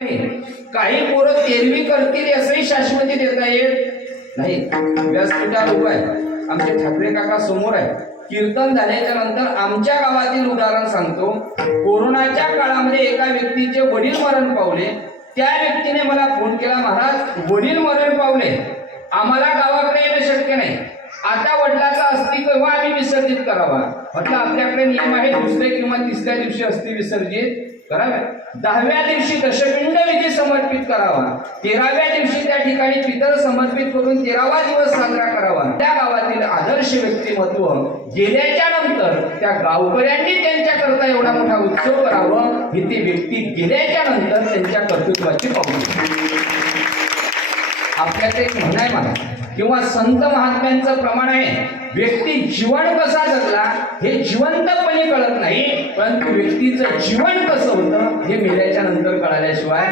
काही पोरं तेरवी करतील असंही शाश्वती देता येत नाही. व्यासपीठावर उभं आहे, आमचे ठाकरे काका समोर आहे. कीर्तन झाल्याच्या नंतर आमच्या गावातील उदाहरण सांगतो. कोरोनाच्या काळामध्ये एका व्यक्तीचे वडील मरण पावले. त्या व्यक्तीने मला फोन केला, महाराज वडील मरण पावले, आम्हाला गावाकडे येणं शक्य नाही, आता वडिलाचा अस्थि केव्हा आम्ही विसर्जित करावा. म्हटलं आपल्याकडे नियम आहे, दुसऱ्या किंवा तिसऱ्या दिवशी अस्थि विसर्जित कराव्या. 10व्या दिवशी दशपिंड विधी समर्पित करावा. 13व्या दिवशी त्या ठिकाणी पितर समर्पित करून 13वा दिवस साजरा करावा. त्या गावातील आदर्श व्यक्तिमत्व गेल्याच्या नंतर त्या गावकऱ्यांनी त्यांच्याकरता एवढा मोठा उत्सव करावं, ही ती व्यक्ती गेल्याच्या नंतर त्यांच्या कर्तृत्वाची पावती. आपल्यात एक म्हण आहे मला, किंवा संत महात्म्यांचं प्रमाण आहे, व्यक्ती जीवन कसा जगला हे जिवंतपणे कळत नाही, परंतु व्यक्तीचं जीवन कसं होतं हे मेल्याच्या नंतर कळाल्याशिवाय